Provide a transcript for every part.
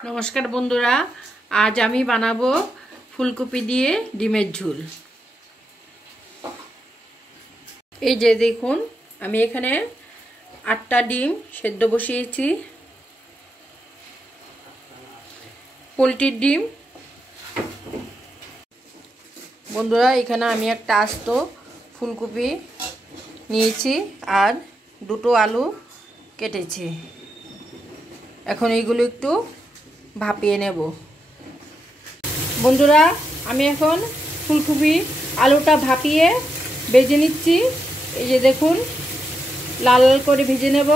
নমস্কার বন্ধুরা, আজ আমি বানাবো ফুলকপি দিয়ে ডিমের ঝোল। এই যে দেখুন, আমি এখানে 8টা ডিম সেদ্ধ বসিয়েছি। পোলট্রির ডিম। বন্ধুরা, এখানে আমি একটা আস্ত ফুলকপি নিয়েছি আর 2টো আলু কেটেছি। এখন এইগুলো একটু ভাপিয়ে নেব। বন্ধুরা, আমি এখন ফুলকপি আলুটা ভাপিয়ে ভেজে নিচ্ছি। এই যে দেখুন, লাল লাল করে ভেজে নেব।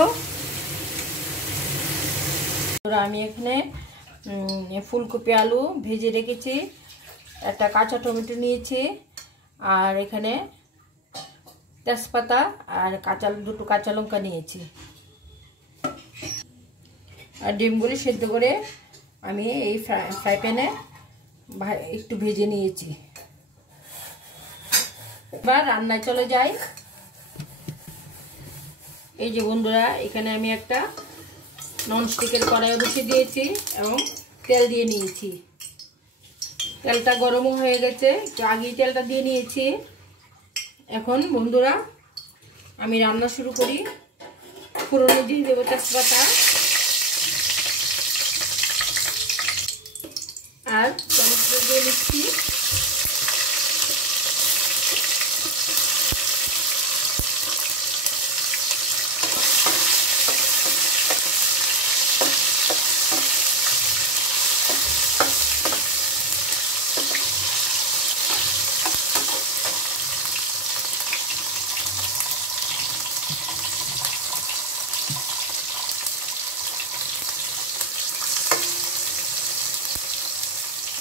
বন্ধুরা, আমি এখানে ফুলকপি আলু ভেজে রেখেছি। একটা কাঁচা টমেটো নিয়েছি আর এখানে তেজপাতা আর 2টো কাঁচা লঙ্কা নিয়েছি। আর ডিমগুলি সেদ্ধ করে আমি এই ফ্রাই প্যানে একটু ভেজে নিয়েছি। এবার রান্নায় চলে যাই। এই যে বন্ধুরা, এখানে আমি একটা ননস্টিকের কড়াই বসিয়ে দিয়েছি এবং তেল দিয়ে নিয়েছি। তেলটা গরমও হয়ে গেছে, একটু আগেই তেলটা দিয়ে নিয়েছি। এখন বন্ধুরা, আমি রান্না শুরু করি। ফোড়নে দিয়ে দেবো তেজপাতা আর টমেটো দিয়ে নিচ্ছি।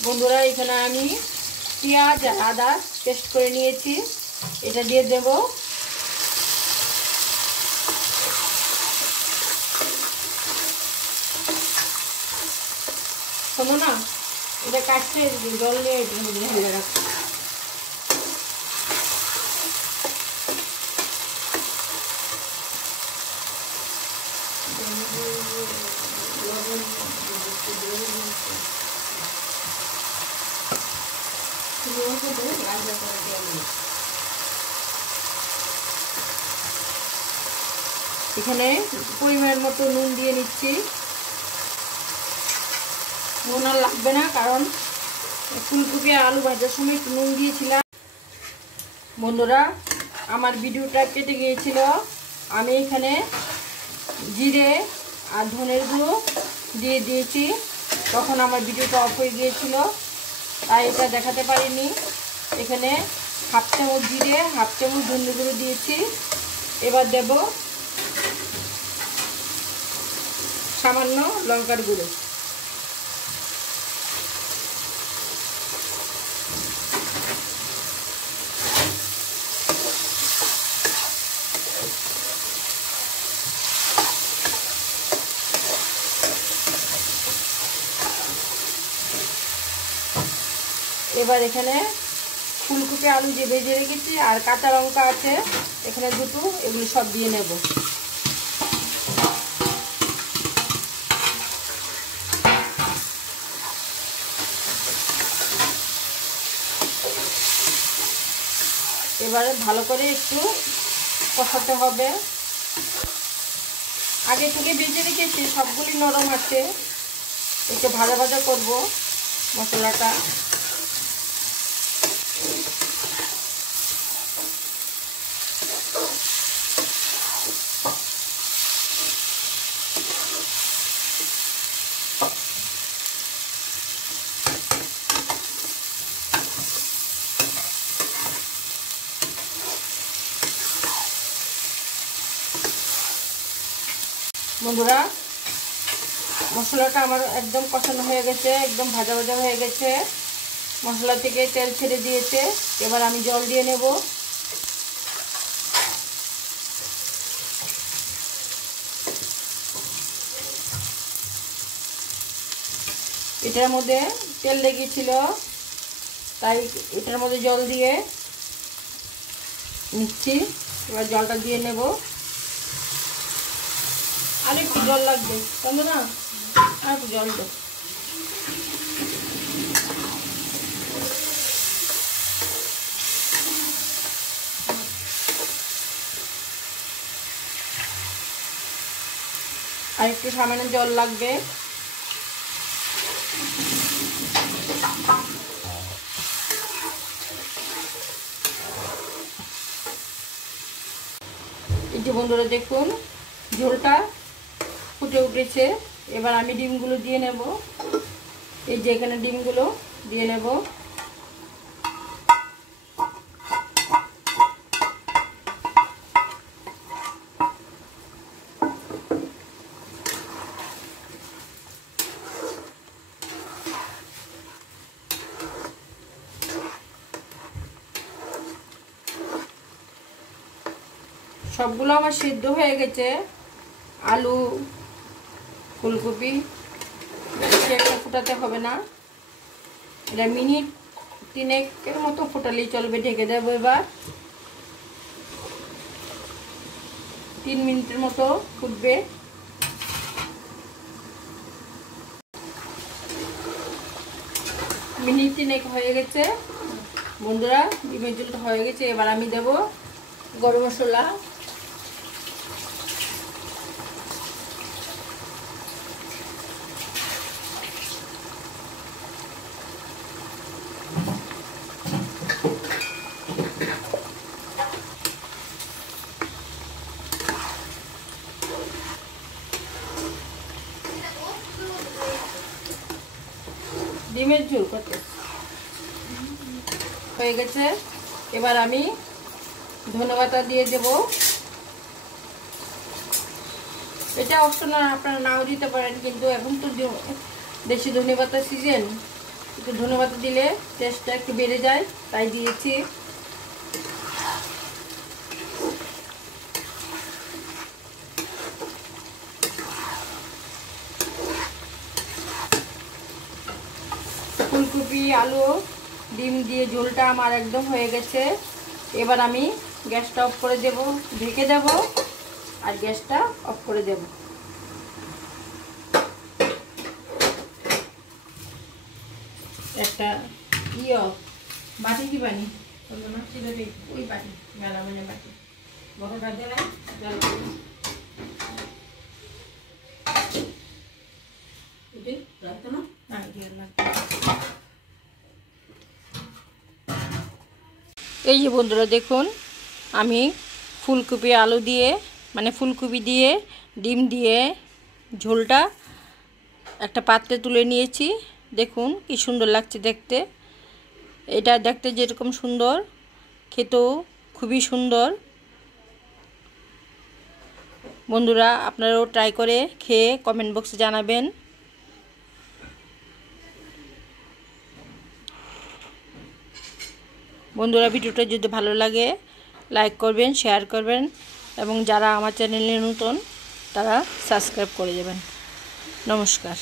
বন্ধুরা, এখানে আমি পেঁয়াজ আর আদা পেস্ট করে নিয়েছি, এটা দিয়ে দেব। শোনো না, এটা কাটতে জল দিয়ে ঢেলে রাখো। এখানে পরিমাণ মতো নুন দিয়ে নিচ্ছি। নুন আর লাগবে না, কারণ ফুলকপি আর আলু ভাজার সময় একটু নুন দিয়েছিলাম। বন্ধুরা, আমার ভিডিওটা কেটে গিয়েছিল। আমি এখানে জিরে আর ধনের গুঁড়ো দিয়ে দিয়েছি, তখন আমার ভিডিওটা অফ হয়ে গিয়েছিল, তাই এটা দেখাতে পারিনি। এখানে 1/2 চামচ জিরে, 1/2 চামচ ধনের গুঁড়ো দিয়েছি। এবার দেব সামান্য লঙ্কার গুঁড়ো। এবার এখানে ফুলকপি আলু যে ভেজে রেখেছি আর কাঁচা লঙ্কা আছে এখানে 2টো, এগুলো সব দিয়ে নেব। এবারে ভালো করে একটু কষাতে হবে। আগে থেকে ভেজে রেখেছি, সবগুলি নরম আছে, একটু ভাজা ভাজা করব মশলাটা। বন্ধুরা, মশলাটা আমার একদম কষানো হয়ে গেছে, একদম ভাজা ভাজা হয়ে গেছে, মশলা থেকে তেল ছেড়ে দিয়েছে। এবার আমি জল দিয়ে নেব। এটার মধ্যে তেল লেগেছিল, তাই এটার মধ্যে জল দিয়ে নিচ্ছি। এবার জলটা দিয়ে নেব। আর একটু জল লাগবে, তাই না? আর একটু জল দাও। আর একটু সামান্য জল লাগবে। এই যে বন্ধুরা দেখুন ঝোলটা ফুটে উঠেছে। এবার আমি ডিমগুলো দিয়ে নেব। এই যে এখানে ডিমগুলো দিয়ে নেব। সবগুলো আমার সিদ্ধ হয়ে গেছে। আলু, ফুলকপি একটা ফোটাতে হবে না, এটা মিনিট 3 মতো ফোটালেই চলবে। ঢেকে দেবো এবার। 3 মিনিটের মতো ফুটবে। মিনিট 3 হয়ে গেছে বন্ধুরা, ডিমের ঝোলটা হয়ে গেছে। এবার আমি দেব গরম মশলা, ডিমের ঝোল করতে হয়ে গেছে। এবার আমি ধনেপাতা দিয়ে দেব। এটা অপশনাল, আপনারা নাও দিতে পারেন, কিন্তু এখন তো দেশি ধনেপাতা সিজন, একটু ধনেপাতা দিলে টেস্টটা একটু বেড়ে যায়, তাই দিয়েছি। ফুলকপি, আলু, ডিম দিয়ে ঝোলটা আমার একদম হয়ে গেছে। এবার আমি গ্যাসটা অফ করে দেব, ঢেকে দেব আর গ্যাসটা অফ করে দেব। একটা বাটি কি বানি ওই বাটি মেলা মানে বাটি বড় বাটি না, এই যে বন্ধুরা দেখুন আমি ফুলকপি আলু দিয়ে মানে ফুলকপি দিয়ে ডিম দিয়ে ঝোলটা একটা পাত্রে তুলে নিয়েছি। দেখুন কি সুন্দর লাগছে দেখতে। এটা দেখতে যেরকম সুন্দর, খেতেও খুবই সুন্দর। বন্ধুরা আপনারাও ট্রাই করে খেয়ে কমেন্ট বক্সে জানাবেন। বন্ধুরা ভিডিওটা যদি ভালো লাগে লাইক করবেন, শেয়ার করবেন এবং যারা আমার চ্যানেলে নতুন তারা সাবস্ক্রাইব করে দেবেন। নমস্কার।